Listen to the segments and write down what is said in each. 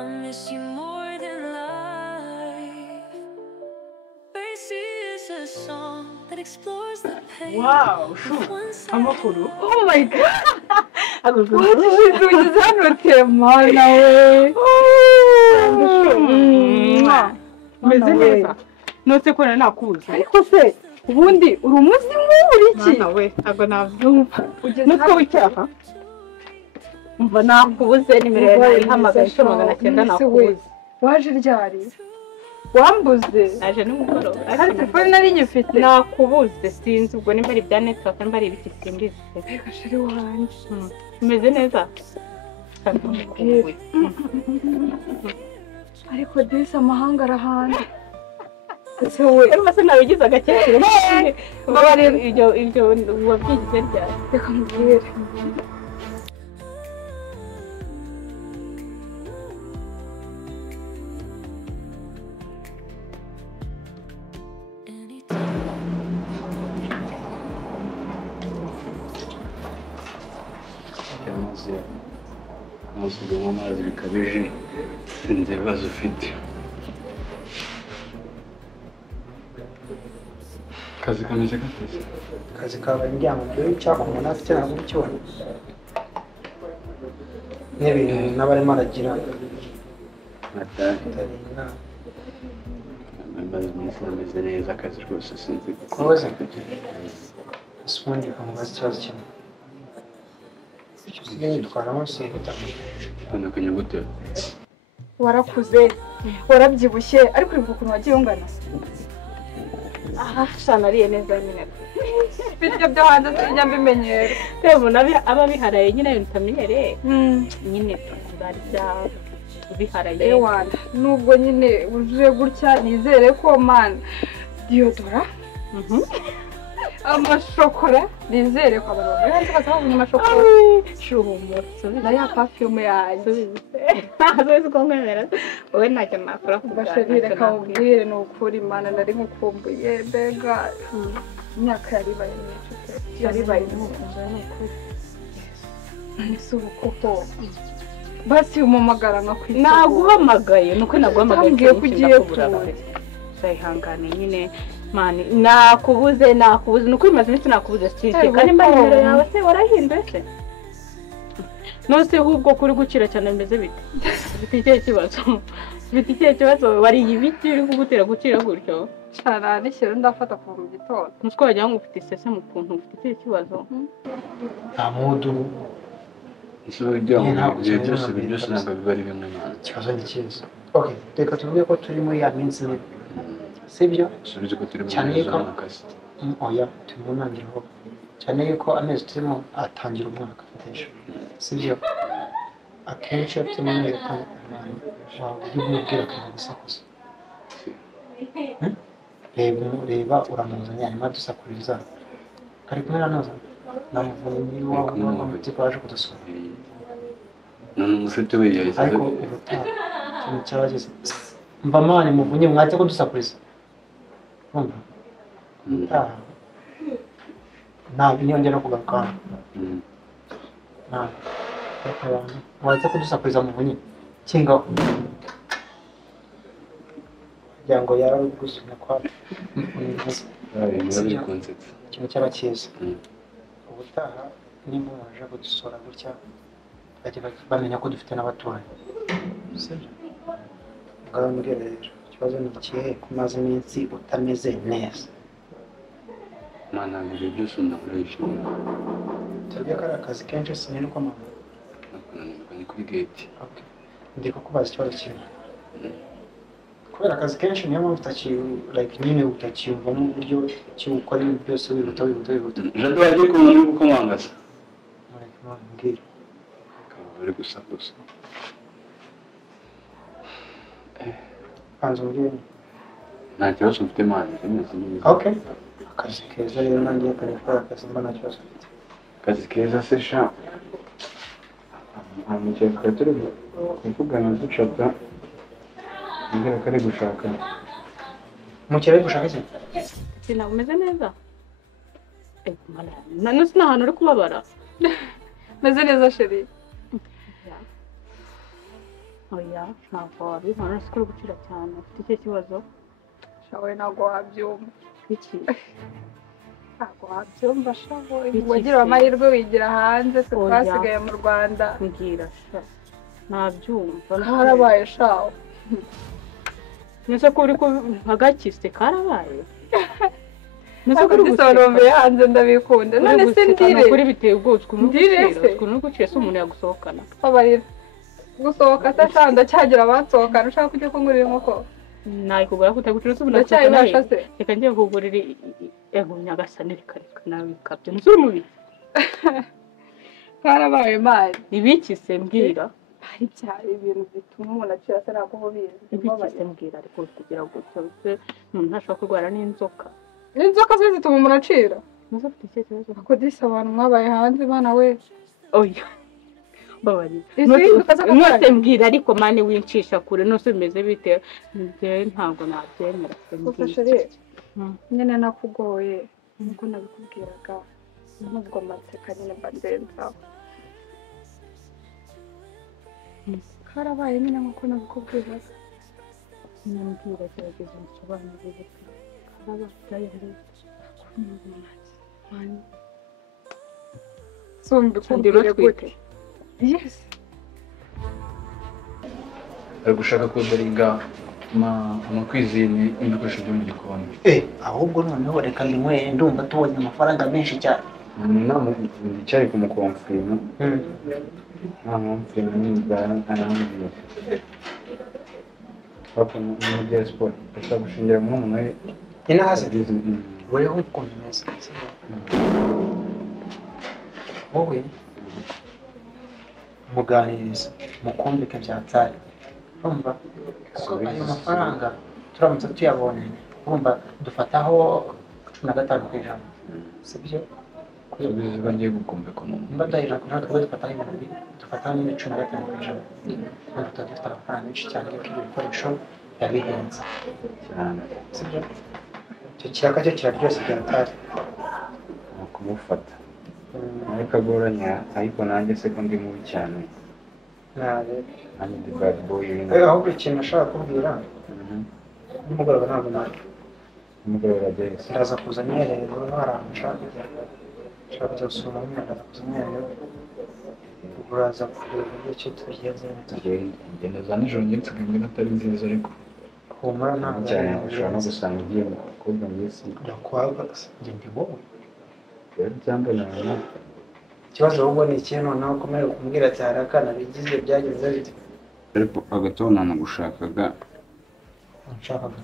I miss you more than life. Faces is a song that explores the pain. Wow, amakuru. Oh my god. Wageze hano tema nawe. Meze neza. Notse ko nakubuze. Ariko se ubundi uri umuzimu uri iki? Nawe ntago navyumva. Nutwo wicyaha. Umva nakubuze nimero yawe ihamagaye 900 nakubuze. Waje ryari? Wambuze? Naje nimugoroba. Kandi telefone nari nyifite. Nakubuze sinzi ubwo nimba ari bya network nimba ari ibiki simbizi. Reka sheri wanje. Umeze neza? Ariko desi amahanga arahandi. Ese we urumva nabigize agakecuru. Bari ibyo wabyigize ryari? Reka mubwire. Nasubiye mu mazi bikabije sinzi ibibazo ufite. Kazi kameze gute? Kazi kawe njyamo byo cyako umuntu afite ntabwo cyone. N'ibintu n'abarimo aragira. Ataringa. Ameze neza akazi rwose sinzi. Koze. Sponge kamubaza ikibazo kimwe. Sinzi twaramo se bitanye. Anakanya gute? Warakuze, warabyibushye ariko uri ukuntu wagiye ungana. Aha shana ariye neza nyine. Bityo byo hanze sinjya mbimenyera. Rero nabi aba biharaye nyine bitamenyereye. Nyine bari bya biharaye. Ewana nubwo nyine uje gutya nizere ko man Diodora. Amashokora nizere ko abantu bahanze bazabona amashokora. Shuhumura. Na ya perfume yaje. Azozi kongemera. Wowe ntacyo nakora Bashirire kawubwire n'ukuri Imana nari nkukumbuye bega. Imyaka yaribaye myinshi. Yaribaye n'ukuri. Nise ubukoko. Basi umumagara nkakwita. Naguhamagaye nuko naguhamagaye ngiye kugiye kuza. Sayihangane nyine mani nakubuze nuko imaze iminsi nakubuze sike kandi mba nimero yawe se warahinduye se nose ahubwo kuri gucira cyane mbeze bite bite ikihe kibazo wari ibiti uri kugutera gucira gutyo Cara nishyira ndafata ku mu gitondo nutwo wagira ngo ufite isese mu kuntu ufite ikihe kibazo nta mudu Isoro byose ntabwo biba ari bimwe mwana. Ikibazo ni cyiza. Okay, reka tuvuge ko turi muri ya minsi ne. Sibyo? Subize ko turi Cyane mu ko kazi. Oya, turi mu ntangiriro. Cyane yuko amezi turimo atangira umwaka fatesha. Sibyo? Akenshi iyo tumenyere ko wawe y'ubwira ko gusakuza. Reba uramuzanya hanyuma dusakuriza. Ari kumwe nazo. Namuvunyi wawe n'umuti baje kudusura. None umushuti we yahise ariko ubutaha ikintu cyabageze mva mani muvunye mwajya kudusakuriza. Umva. Ubutaha ntabwo inyongera kugaruka. Mwajya kudusakuriza muvunye. Kinga kugira ngo yarabigusumye kwa ikintu cyaba cyiza. Ubutaha nimba waje kudusura gutya bajya bamenya ko dufite n'abaturanyi. Sibyo? Ngaho mbwira rero ikibazo ni ikihe kumaze iminsi utameze neza. Mana mbere byose ndakurishimira. Tujya kari akazi kenshi sinye nuko mama. Ni kuri gate. Okay. Ndi kukubaza ikibazo kimwe. Kubera akazi kenshi niyo mpamvu like nyine utakiyumva mu buryo cy'ukora ibintu byose wihuta. Jado wagiye kumenya uko mwangasa. Mbwira. Bari gusakuza. Kanzu mbwira. Nta kibazo mfite mani. Okay. Akazi keza rero nanjye kanakora akazi mba nta kibazo mfite. Akazi keza se sha. Amukeka turi kuvugana ducata. Mbwira ko ari gushaka. Mukira ari gushaka iki? Sina umeze neza. None sina ahantu uri kubabara. Meze neza sheri. oya ntabwo wabibona uretse ko uri gucira cyane ufite icyo kibazo shawe ntabwo wabyumva iki ntabwo wabyumva shawe wagira amahirwe wigira hanze twe twasigaye mu Rwanda mbwira sha nabyumva harabaye shawe nese ko uri hagakise karabaye nese ko uri gusobanura hanze ndabikunda none se ndire kuri biteye ubwutswe no gucira se umuntu yagusohokana babarira gusohoka atashanda cyagira abasohokana ushaka kujya kungurira inkoko nayikugura kutagucira se umuntu ndacyayibasha se reka ngiye kugurira ego nyagasani reka nawe bikabye nzuri mubi karabaye mari ibiki se mbwira hari cyari ibintu bituma umuntu acira se ntabwo ubizi ibiki se mbwira ariko kugira gutyo se umuntu ntashobora kurwara n'inzoka inzoka se zituma umuntu acira muze ufite icyo kibazo ako disi abantu mwabaye hanze bana we oya nose mbwira ariko mani wincisha kure nose bimeze bite njyewe ntabwo nabyemera ufashe rero nyine nakugoye nkuko nabikubwiraga nubwo amatseka nyine mbandenzaho karabaye nyine nkuko nabikubwiraga nyambwira gerageza umusobanurire karabaye sumbikubwire gute yes ari gushaka kudoringa amakwizini n'ibikoresho byo mu gikoni ahubwo noneho reka ndinyweye ndumva tubonye amafaranga menshi cyane cyari kumukomfirima nta mwumfirima n'inzara arambwira papa muri bya siporo ashaka gushingira muri umuntu we inahaze weho ukuntu umeze wowe muganiriza mukumvike byatari urumva kuko ayo mafaranga turamutse tuyabonye urumva dufataho 15%, sibyo bagiye gukumva ko nimba dahira natwe dufataho 1000 dufataho 15%, ntabwo dufite amafaranga menshi cyane ariko ibyo bikoresho yabihenze cyane sibyo icyo kiraka cyo kiraryoshye byatari kumufata ariko agoranya ariko nanjye se ko ndi mubi cyane nabe nanjye ndi bad boy ahubwo ikintu nashaka kubwira nimugoroba ntabwo nari umugoroba desi ndaza kuza mwiherero haranje nshaka kujya gusura umwana ndaza kuza mwiherero uraza kureba icyo tubigenze ingendo za nijoro njye nsigaye atari nziza ariko humura ntabwo cyane ushobora no gusanga ugiye mu bakobwa mwese ndakwaga njye ndi wowe cyangwa nawe ikibazo ahubwo ni ikintu noneho ukomeye kumbwira ati hari akana bigize byagenze bite ariko agatona nagushakaga nshakaga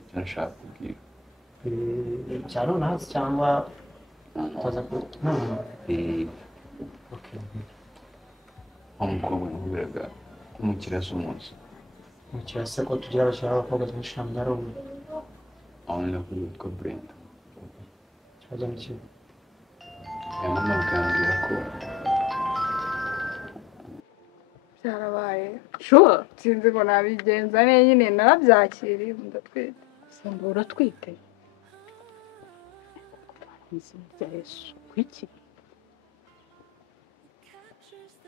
icyo nshaka kubwira cya none hasi cyangwa utaza ku umukobwa nkubiraga umukiriya z'umunsi umukiriya se ko tugira abakiriya b'abakobwa benshi ntabwo ari umwe aho ni kuri witwa Brenda ikibazo ni kimwe mama akambwira ko byarabaye sure sinzi ngo nabigenza neza nyine narabyakiriye ndatwite samba uratwite izina rya Yesu kwiki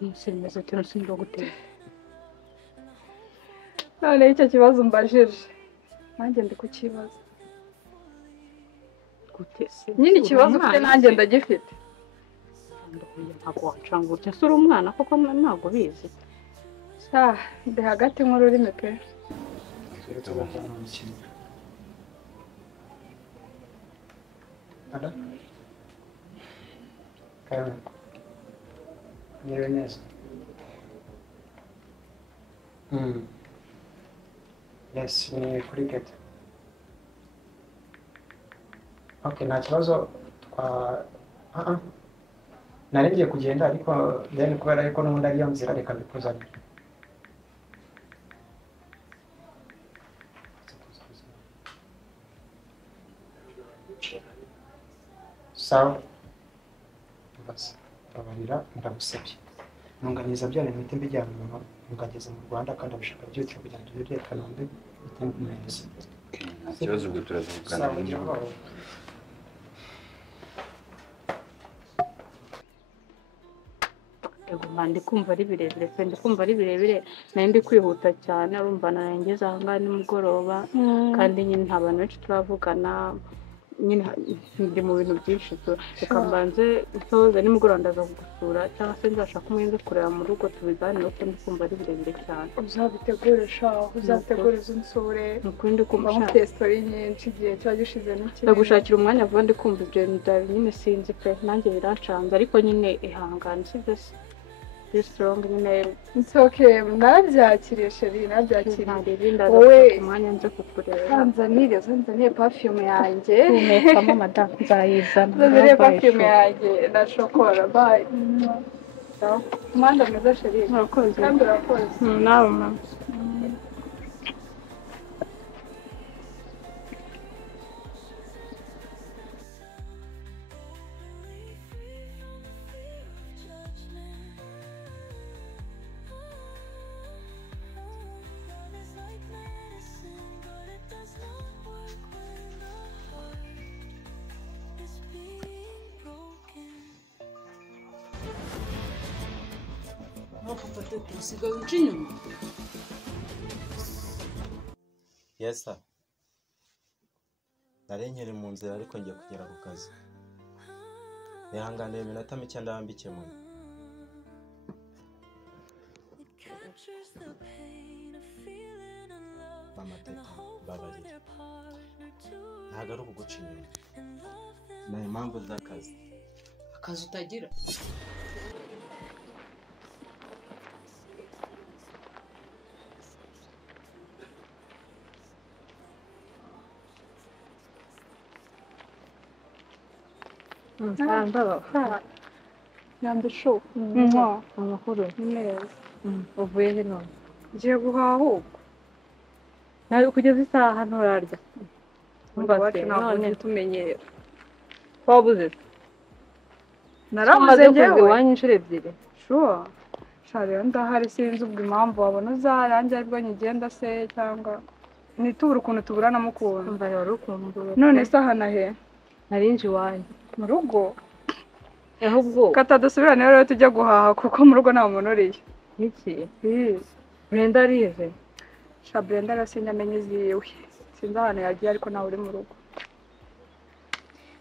Musemeze tino singo gutera none icyo kibazo mbajije nanjye ndi kukibaza gutese nyine ikibazo ufite nanjye ndagifite ntabwo wancangutse se uri umwana koko ntabwo bizi ndi hagati nk'ururimi pe Niwe neza yes ni kuri gate okay nta kibazo nari ngiye kugenda ariko then kubera yuko n'ubundi ariyo nzira reka mbikuzanire sawa basi babarira ndagusabye ntunganiza byane imiti mbijyana umuntu ngageze mu Rwanda kandi abishaka byose kugira ngo tugere Kanombe bitende neza nta kibazo ubwo turazavugana yego ndi kumva ari birebire pe ndi kumva ari birebire nari ndi kwihuta cyane urumva narengeze aha ngaha nimugoroba kandi nyine nta bantu benshi turavugana nyine ndi mu bintu byinshi reka mbanze nsoze nimugoroba ndaza kugusura cyangwa se nzashaka umwenda kureba mu rugo tubiganire kuko ndi kumva ari birebire cyane uzabitegure shaho uzabitegure unsure ni ukuri ndi kumva mfite story nyinshi igihe cyo gishize n'iki ndagushakira umwanya vuba ndi kumva ibyo bintu nyine sinzi pe nanjye birancanze ariko nyine ihangane sibyo se be strong nyine it's okay nabyakiriye sheri nabyakiriye wowe umwanya nze kukureba Tanzania perfume yanjye umekamo madam nzayizana Tanzania perfume yanjye na shokora bye Manda mwiza sheri murakoze kandi urakoze nawe mama usigaye uca inyuma yesa nari nkiri mu nzira ariko ngiye kugera ku kazi nihanganiye iminota mike ndabambikemuye mama teta mbabarira ntabwo ari ukuguca inyuma ni impamvu z'akazi akazi utagira Yandisho. amakuru Neza. uvuye he none Ngiye guhaha ubwo. nawe kugeza isaha nturarya Iwacu ntabwo tumenyera. wabuze Narabuze njyewe. iwanyu inshuro ebyiri Sure. Shari ndahari sinzi ubwo impamvu wabona uzarange aribwo nyigenda se cyangwa nitubura ukuntu tuburana mukunda. umva rero ukumbuye None saha na he? narinje iwanyu Mu rugo. ahubwo Kata dusubirane rero tujya guhaha kuko mu rugo nta muntu uriyo. iki Brenda arize Shabrenda arasinya amenye ziwe. Sinzi ahantu yagiye ariko nawe uri mu rugo.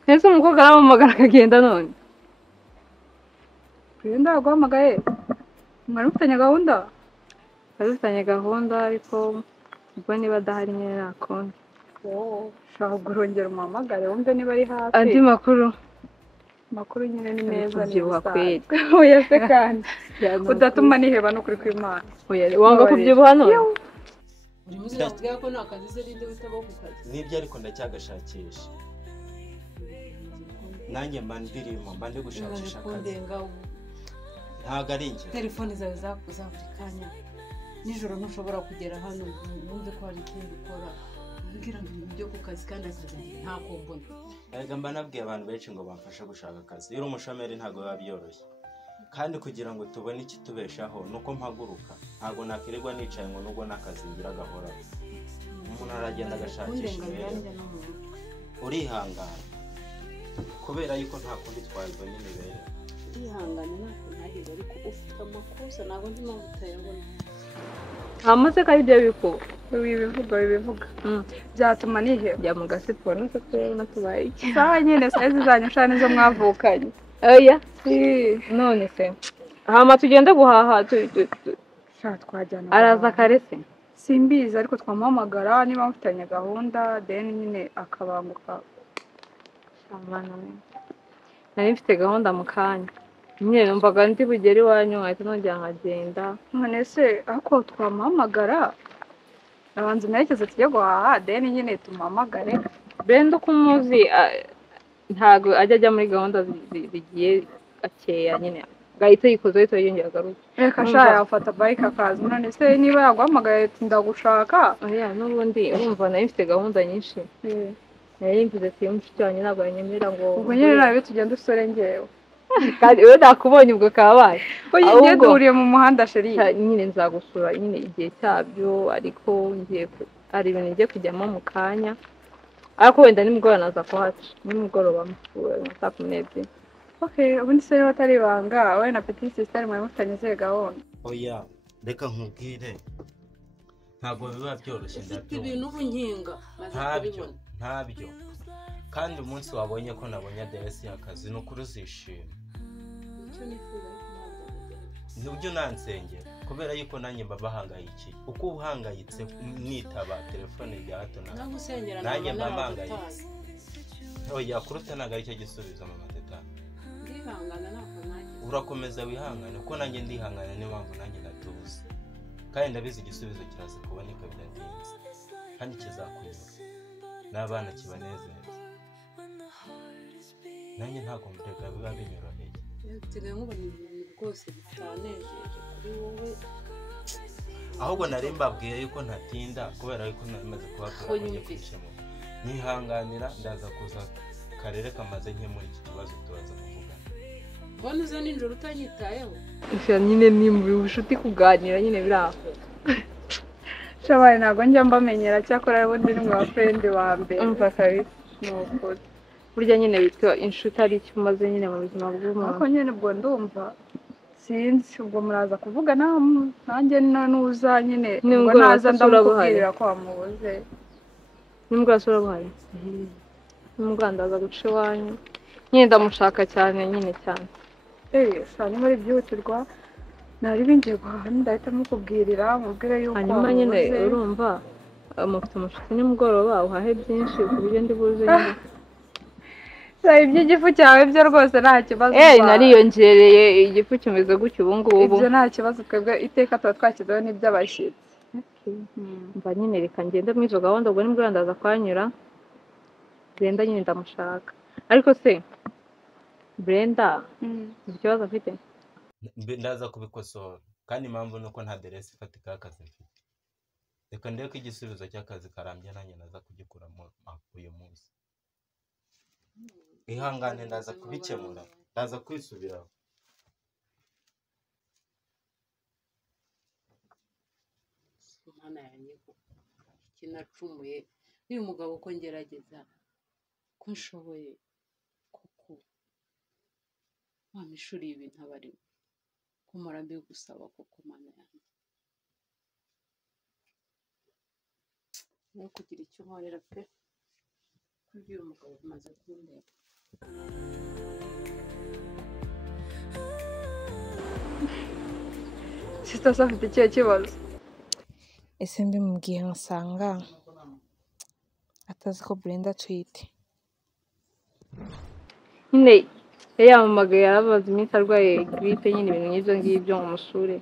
ese umukobwa aramuhamagara akagenda none Brenda yaguhamagaye. Mwari mufitanye gahunda? dufitanye gahunda ariko ubwo niba adahari nyine nakundi Ushaka kurongera umuhamagare wumve niba ari hafi. andi makuru Makuru nyine ni meza kubyibuha kweli Oya se kandi. Udatuma niheba no kuri kw'Imana. wanga kubyibuha none uri muzi nakubwira ko nta kazi se rinde witaba ku kazi nibyo ariko ndacyagashakisha nanjye mba ndirimo mba ndi gushakisha akazi ntabwo ari njye telefone zawe za buri kanya nijoro ntushobora kugera hano wumve ko hari ikindi ukora mbwira ngo ibintu byo ku kazi kandi akazi ntabwo mbona erega mba nabwiye abantu benshi ngo bamfashe gushaka akazi iyo uri umushomeri ntabwo biba byoroshye kandi kugira ngo tubone ikitubeshaho nuko mpaguruka ntabwo nakirirwa nicaye ngo nubwo n'akazi ngira gahora umuntu aragenda agashakisha imibereho urihangana kubera yuko nta kundi twabibwa n'imibereho urihangana ntabwo nahira ariko ufite amakosa ntabwo ndi mpamvu utayabona nta museka y'ibyo bikuba Wibivuga. Byatuma niheba. jya mu gasiporo no se natubaye iki Saha nyine size zanyu shana nizo mwavukanye. oya none se hama tugende guhaha Sha twajyana. araza karese Simbizi ariko twamuhamagara niba mufitanye gahunda then nyine akabanguka. nari mfite gahunda mu kanya nyine numvaga ndi bugere iwanyu nkahita nongera nkagenda None se ako twamuhamagara abanza merekeze tujye guhaha then nyine tumuhamagare. Brenda uko umuzi ntabwo ajya ajya muri gahunda zigiye gakeya nyine gahita yikoze ahita yongera agaruka Reka sha yafata bike akaza none se niba yaguhamagaye ndagushaka. oya n'ubundi urumva nari mfite gahunda nyinshi nari mvuze ati mushiki wanjye ntabwo yanyemera ngo Ubwo nyine nawe tugenda usore ngewe. kandi we nakubonye ubwo kabaye Oya ngiye duhuriye mu muhanda sheri. nyine nzagusura nyine igihe cyabyo ariko hari ibintu ngiye kujyamo mu kanya ariko wenda nimugoroba naza kuhaca nimugoroba saa 12 Okay, ubundi se niba atari ibanga wowe na petit sister mwari mufitanye izihe gahunda? oya reka nkubwire ntabwo biba byoroshye ufite ibintu ubu nkinga maze kubibona ntabyo kandi umunsi wabonye ko nabonye aderesi y'akazi ni ukuri uzishima icyo nifuza ntibyo nansengera kubera yuko nanjye mba bahangayikiye uko uhangayitse nitaba telefone ya hato na nagusengera nanjye mba mpangayitse oya kuruta ntabwo aricyo gisubizo mama teta ndihangana ntabwo nanjye urakomeza wihangane kuko nanjye ndihangana niyo mpamvu nanjye natuza kandi ndabizi igisubizo kiraza kuboneka bidatinze kandi kizakunyura n'abana kibanezeza nanjye ntabwo mbega biba binyoroheye nsigaye nkubona ibintu rwose bitanejeje kuri wowe ahubwo nari mbabwiye yuko ntatinda kubera yuko namaze kubabwira ko njye kwishima nihanganira ndaza kuza karere kamaze nke muri iki kibazo tubaza kuvugana mbona uza nijoro utanyitayeho Ufite nyine ni mu bushuti kuganira nyine biraho. Shabaye ntabwo njya mbamenyera cyakora rero ndi mu friend wa mbere. umva kabisa Nuko burya nyine bitwa inshuti ari icyo umaze nyine mu buzima bw'umuntu ariko nyine ubwo ndumva sinzi ubwo muraza kuvugana nanjye nuza nyine ubwo Nimugoroba naza se uraba uhari? ndamubwira ko wamubuze. nimugoroba se urabuhaye nimugoroba ndaza guca iwanyu nyine ndamushaka cyane nyine cyane Saa ni muri byihutirwa nari bingiye guhaha ndahita mukubwirira mubwire yuko hanyuma nyine wamubuze. urumva mufite umushuti nimugoroba uhahe byinshi ku buryo ndi buze nyine Saa iby'igifu cyawe byo rwose nta kibazo. nariyongereye igifu kimeze gutyo ubu ngubu Ibyo nta kibazo twebwe iteka tuba twashyizeho n'iby'abashyitsi. mva nyine reka ngende muri izo gahunda ubwo nimugoroba ndaza kwanyura Brenda nyine ndamushaka ariko se Brenda ikibazo afite ndaza kubikosora kandi impamvu ni uko nta aderesi ifatika y'akazi mfite reka ndebe ko igisubizo cy'akazi karambye nanjye naza kugikuramo uyu munsi ihangane ndaza kubikemura ndaza kwisubiraho umwana yanjye kinacumuye n'uyu mugabo uko ngerageza ko nshoboye kuko wamishuriye ibintu aba ari ko mpora mbigusaba kuko mana yanjye no kugira icyo nkorera pe kuri uyu mugabo umaze kundeba Sister se afite ikihe kibazo? ese mbimubwiye nkasanga atazi ko Brenda atwite nyine yamamagaye yarabaza iminsi arwaye gripe nyine ibintu nk'ibyo ngibyo ngo musure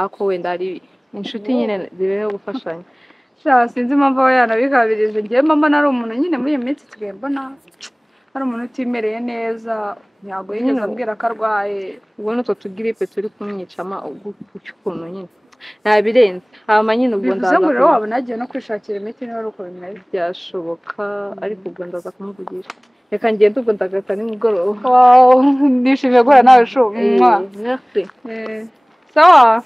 ariko wenda ari inshuti nyine zibeho gufashanya Sinzi impamvu aba yanabikabirije ngewe mama nari umuntu nyine muri iyi minsi nsigaye mbona hari umuntu utimereye neza ntabwo yigeze ambwira ko arwaye ubwo n'utwo tugiripe turi kumwicama ukuntu nyine ntabirenze hama nyine ubwo bivuze ngo rero wabona agiye no kwishakira imiti niba ari uko bimeze byashoboka ariko ubwo ndaza kumuvugisha reka ngende ubwo ndagata nimugoroba nishimiye guhura nawe shumwa merci sawa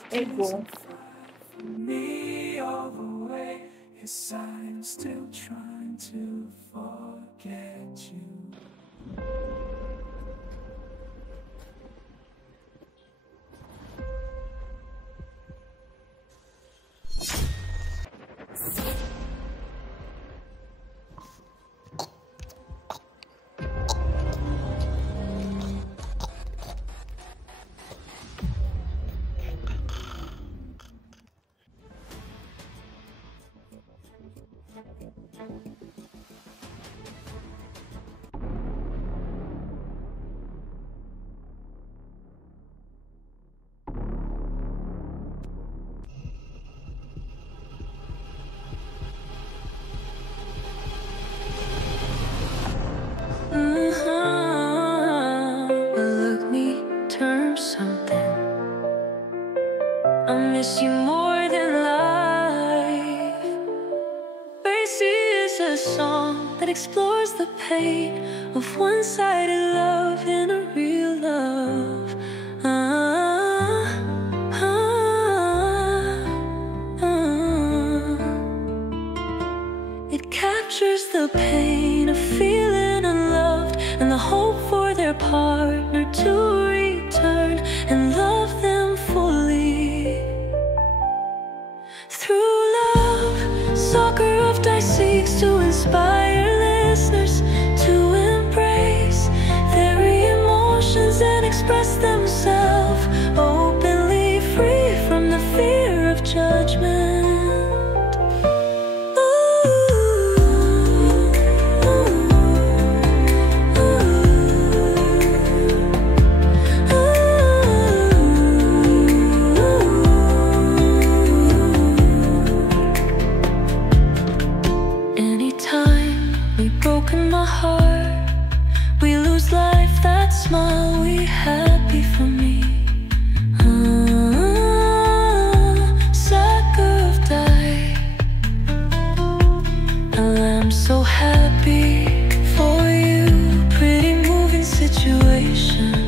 Yes, I'm still trying to forget you. Look me, turn something. I miss you more than life. Racy is a song that explores the pain of one-sided love in a real love. It captures the pain of feeling unloved and the hope for their partner to return and love them fully. Through love, Soccer of Dice seeks to inspire listeners to embrace their emotions and express themselves openly, free from the fear of judgment. Anytime we've broken my heart, we lose life, that smile, we happy for me. Soccer of Dice, I'm so happy for you. Pretty moving situation.